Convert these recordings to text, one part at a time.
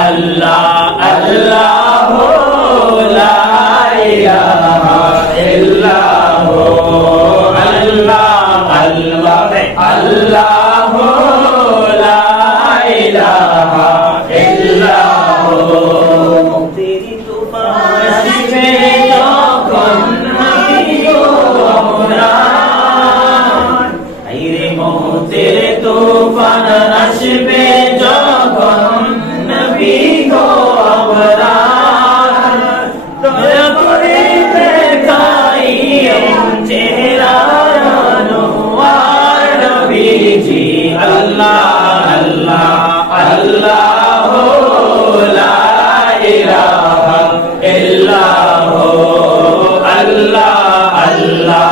আল্লাহ আল্লাহ লা ইলাহা ইল্লাল্লাহ আল্লাহ আল্লাহ আল্লাহ লা ইলাহা ইল্লাল্লাহ তেরি তুফান আসবে যখন নবী গো আমরান আইরে মৌতের তুফান আসবে যখন নবী গো আমরান দয়া করে দেখাইও চেহারা আনোয়ার নবীজি আল্লাহ আল্লাহ আল্লাহ লা ইলাহা ইল্লাল্লাহ আল্লাহ আল্লাহ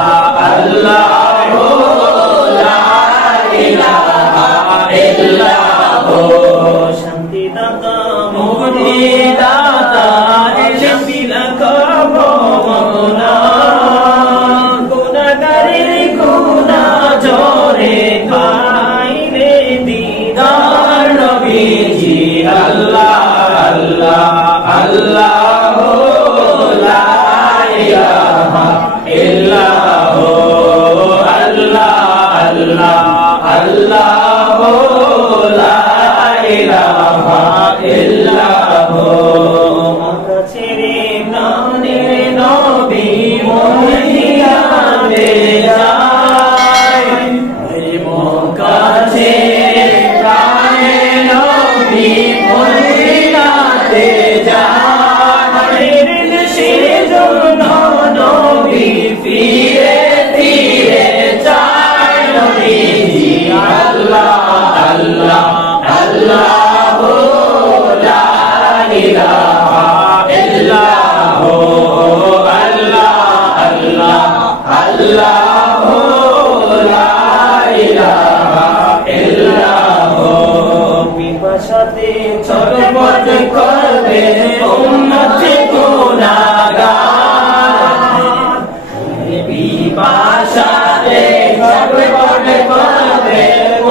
আল্লাহ লা ইলাহা ইল্লাল্লাহ শান্তি দাতা মুক্তি দাতা শান্তি লাগাবো মওলা গুনাহগারের গুনাহ জোরে পাইলে দিদার নবীজি আল্লাহ আল্লাহ আল্লাহ লা ইলাহা ইল্লাল্লাহ আল্লাহ আল্লাহ আল্লাহ লা ইলাহা ইল্লাল্লাহ মক্কা ছেড়ে প্রাণের নবী মদিনাতে যায় মক্কা ছেড়ে প্রাণের নবী মদিনাতে যায় দেশের জন্য নবী ফিরে ফিরে যায় নবীজি আল্লাহ আল্লাহ আল্লাহ লা ইলাহা ইল্লাল্লাহ আল্লাহ আল্লাহ আল্লাহ লা ইলাহা ইল্লাল্লাহ পিপাসাতে ছটফট করবে উম্মত গুনাহগার পিপাসাতে ছটফট করবে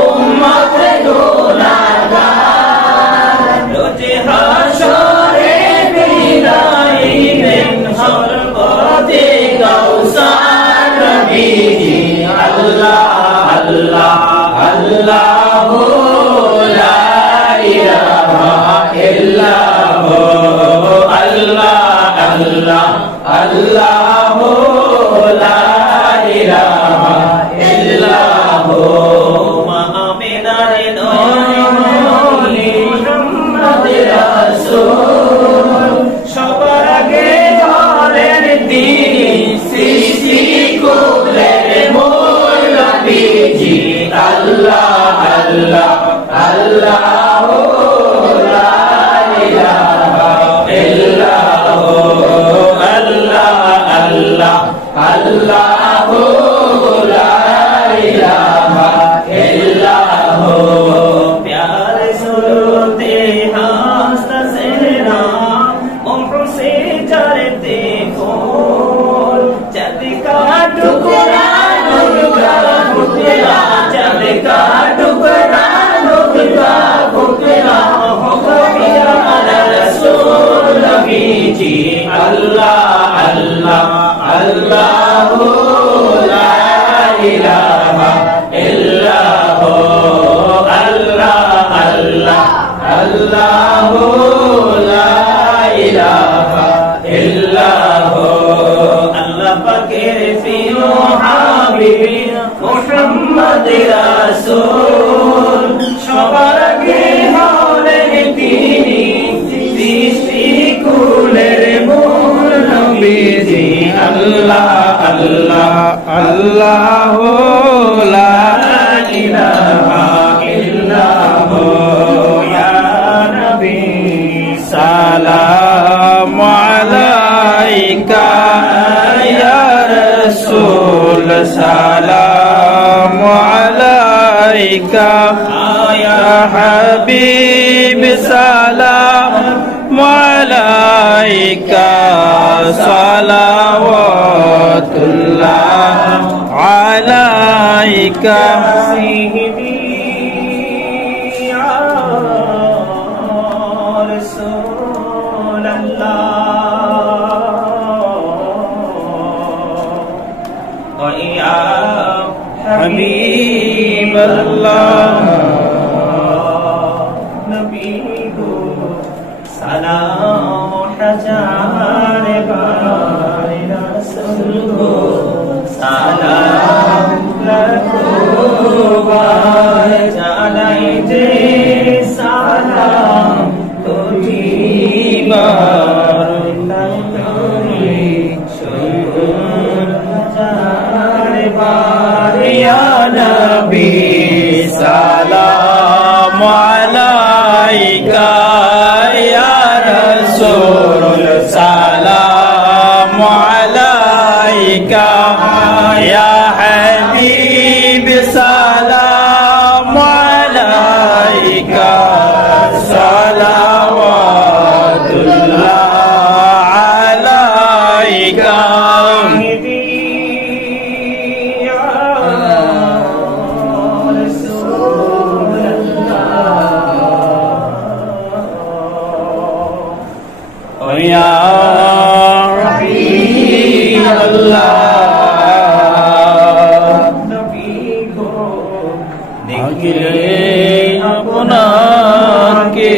উম্মত গুনাহগার রোজ হাশরে বিলাইবেন সর্বতে কাউসার নবীজি আল্লাহ আল্লাহ আল্লাহ লা ইলাহা ইল্লাল্লাহ আল্লাহ আল্লাহ আল্লাহ লা ইলাহা ইল্লাল্লাহ মা আমিনার নবী মুহাম্মদ রাসূল সবার আগে ধরেন তিনি সৃষ্টি কুলের মূল নবীজি আল্লাহ আল্লাহ আল্লাহ লা ইলাহা ইল্লাল্লাহ আল্লাহ আল্লাহ আল্লাহ লা ইলাহা ইল্লাল্লাহ প্যার সুরতে হাসতেন না মুহ से चलते फूल जब का टुकड़ा नूर का फुकरा जब का टुकड़ा नूर का फुकरा हो गया रसूल नबीजी अल्लाह अल्लाह अल्लाह ला इलाहा इल्लाल्लाह अल्लाह अल्लाह अल्लाह ला इलाहा इल्लाल्लाह अल्लाह पाकेर प्रिय हाबिब मुहम्मद रासूल সবার আগে হলেন তিনি সৃষ্টি কুলের মূল নবীজি আল্লাহ আল্লাহ আল্লাহ লা ইলাহা ইল্লাল্লাহ ইয়া নবী সালাম আলাইকা ইয়া রাসূল সালাম আলাইকা ইয়া হাবিব সালাম আলাইকা সালাওয়াতুল্লাহ আলাইকা या हबीब अल्लाह দেখিলে আপনাকে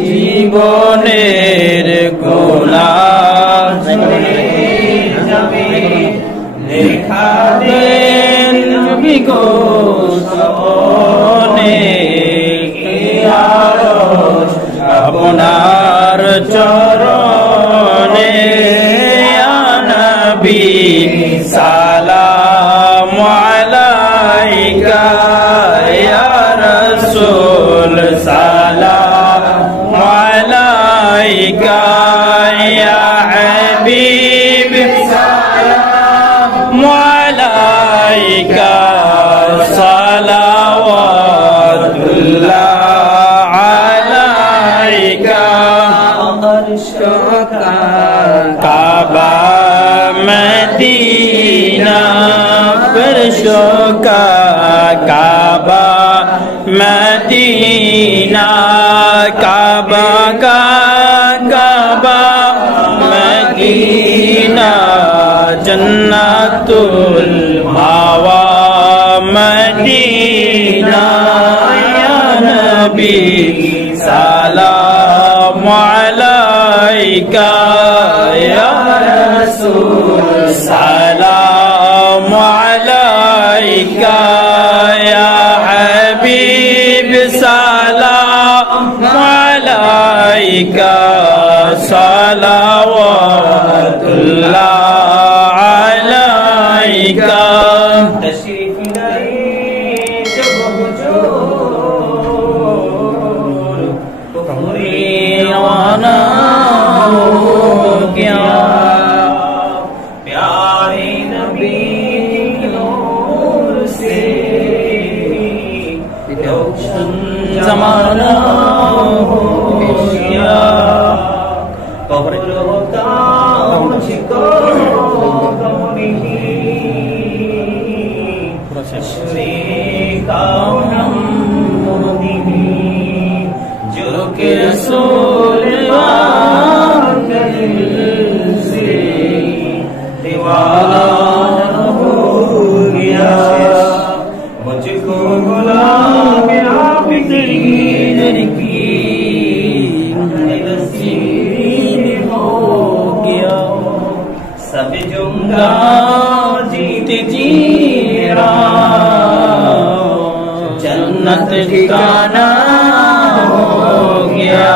জীবনের গোলা দেখা দেন গো সপনে আপনার চরণে ইয়া নবী সালাম আলাইকা ইয়া রাসূল সালাম আলাইকা ইয়া হাবিব সালাম আলাইকা সালাওয়াতুল্লাহ আলাইকা কাবা মদিনা ফরশো का काबा मदीना काबा का काबा मदीना जन्नतुल मावा मदीना या नबी सलाम अलैका या रसूल सलाम अलैका या हबीब सलाम अलैका सलावतुल्लाह अलैका तशरीफ लाई जब हुजूर तुमरी रवाना हो गया प्यारे नबी जमाना हो गया कब्र होता मुझको जो के रसूल से दीवाना हो गया मुझको गुलाम आप की नसीब हो गया सब जुंगा जीत जीरा जन्नत ठिकाना हो गया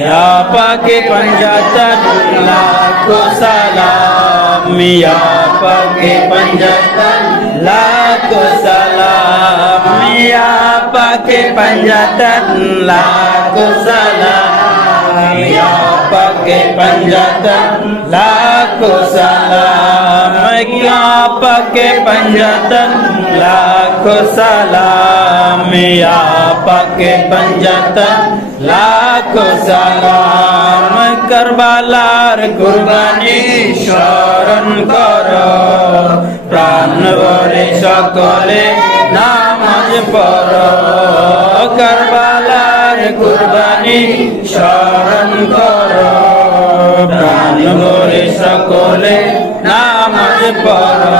या पाके पंजाहत लाखों सलाम या पाके पंजाहत लाखों सलाम या पाके पंजाहत लाखों सलाम या पाके पंजाहत लाखों सलाम या पाके पंजाहत लाखों सलाम या पाके पंजाहत लाखों सलाम करबालार कुरबानी স্মরণ করো প্রাণ ভরে সকলে নামাজ পড়ো করবালার কুরবানি স্মরণ করো প্রাণ ভরে সকলে নামাজ পড়ো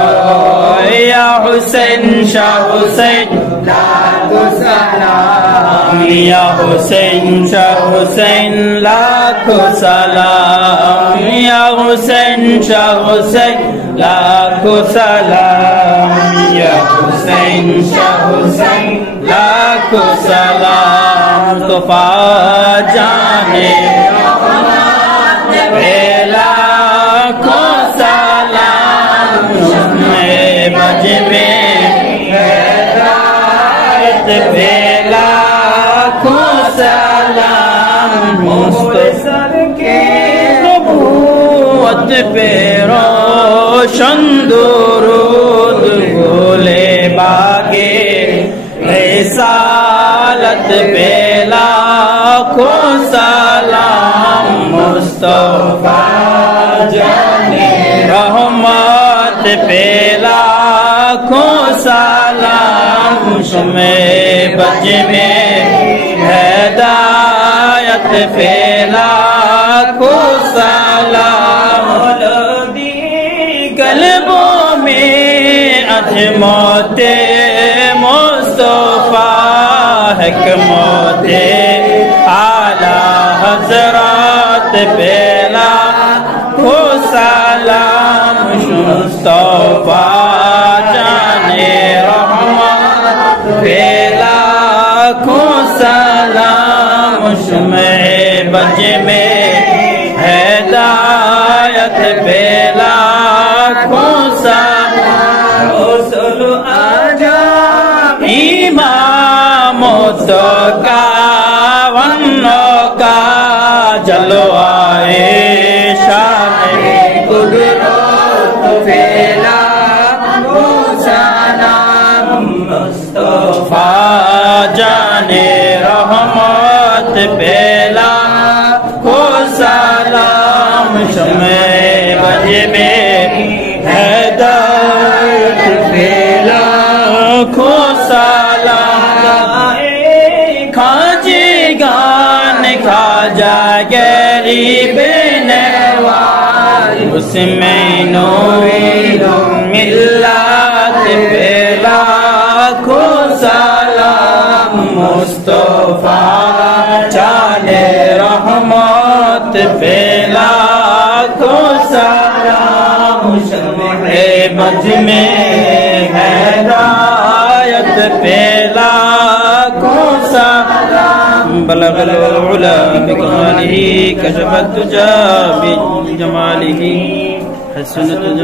ইয়া হুসেন শাহ হুসেন লাখো সালাম ইয়া হুসেন শাহ হুসেন লাখো সালাম ইয়া হুসেন শাহ হুসেন লাখো সালাম ইয়া হুসেন শাহ হুসেন লাখো সালাম তোফা জানে लाखो सलाम बजबे लाखो सलाम मुस्तफर के नबूवत पे रोशन दुरूद बोले बागे रिसालत पे लाखों सलाम मुस्तफा जाने रहमत पे लाखों सलाम तुम्हें बच में हिदायत पे लाखों मोते आला हजरत पेला को सलाम मुस्तफा जाने रहमत पेला को सलाम शुमे बज में हिदायत पेला को सलाम रसूल आजा इमामों का वन्नो का जलवाए शामे कुदरत पेला को सलाम मुस्तफा जाने रहमत पेला को सलाम शमे बज में हिदायत पेला को सलाम खाजी गान खाजा गरीब नवाज उसमें नूर मिल्लत पेला को सलाम मुस्तफा जाने रहमत पेला को सलाम शमे बज में हिदायत पेला को सलाम बलगल उला बिकमालिही कशफत तुजा बिजमालिही हसनत